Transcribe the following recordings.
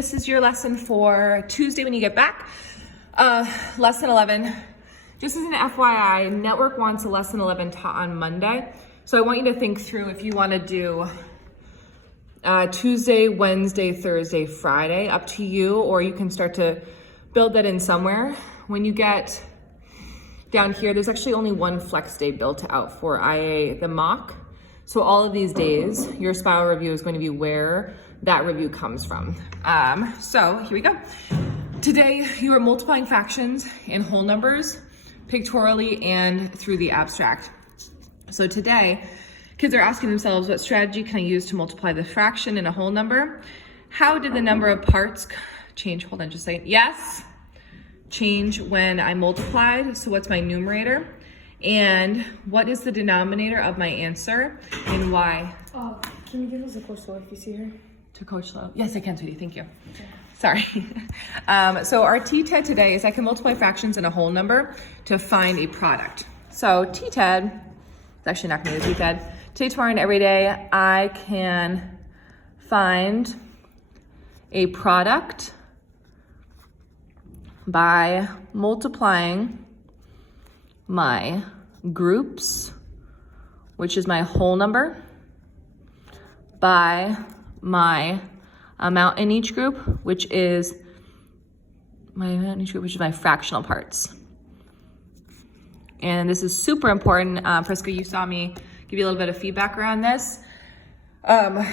This is your lesson for Tuesday when you get back. Lesson 11. Just as an FYI, Network wants a lesson 11 taught on Monday. So I want you to think through if you want to do Tuesday, Wednesday, Thursday, Friday, up to you, or you can start to build that in somewhere. When you get down here, there's actually only one flex day built out for IA, the mock. So all of these days, your spiral review is going to be where that review comes from. So here we go. Today, you are multiplying fractions in whole numbers, pictorially and through the abstract. So today, kids are asking themselves, what strategy can I use to multiply the fraction in a whole number? How did the number of parts change? Hold on just a second. Yes, change when I multiplied. So what's my numerator? And what is the denominator of my answer and why? Can you give us a Coach Low if you see her? To Coach Low? Yes, I can, sweetie. Thank you. Okay. Sorry. So our TTED today is I can multiply fractions in a whole number to find a product. So TTED, it's actually not going to be a TTED. Today, tomorrow, and every day, I can find a product by multiplying my groups, which is my whole number, by my amount in each group, which is my fractional parts. And this is super important. Priska, you saw me give you a little bit of feedback around this. The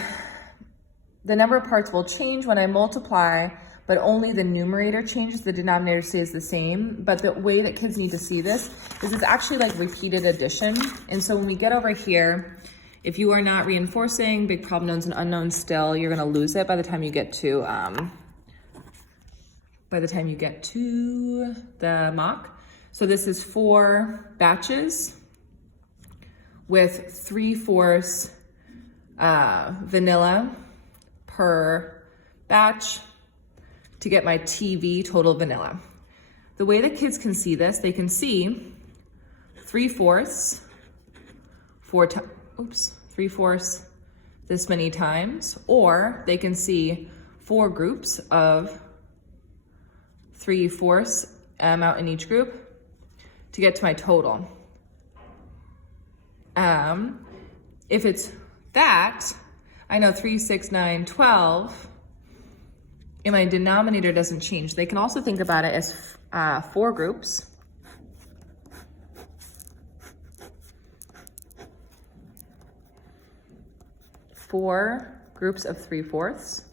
number of parts will change when I multiply, but only the numerator changes, the denominator stays the same. But the way that kids need to see this is it's actually like repeated addition. And so when we get over here, if you are not reinforcing big problem knowns and unknowns still, you're gonna lose it by the time you get to the mock. So this is 4 batches with 3/4 vanilla per batch to get my TV total vanilla. The way that kids can see this, they can see 3/4 this many times, or they can see 4 groups of 3/4 amount in each group to get to my total. If it's that, I know 3, 6, 9, 12, and my denominator doesn't change. They can also think about it as 4 groups. Four groups of 3/4.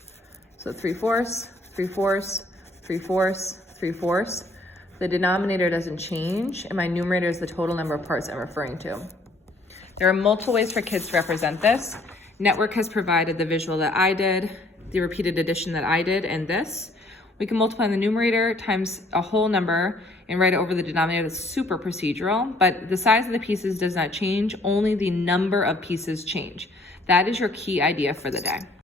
So 3/4, 3/4, 3/4, 3/4. The denominator doesn't change, and my numerator is the total number of parts I'm referring to. There are multiple ways for kids to represent this. Network has provided the visual that I did, the repeated addition that I did, and this. We can multiply the numerator times a whole number and write it over the denominator. That's super procedural, but the size of the pieces does not change, only the number of pieces change. That is your key idea for the day.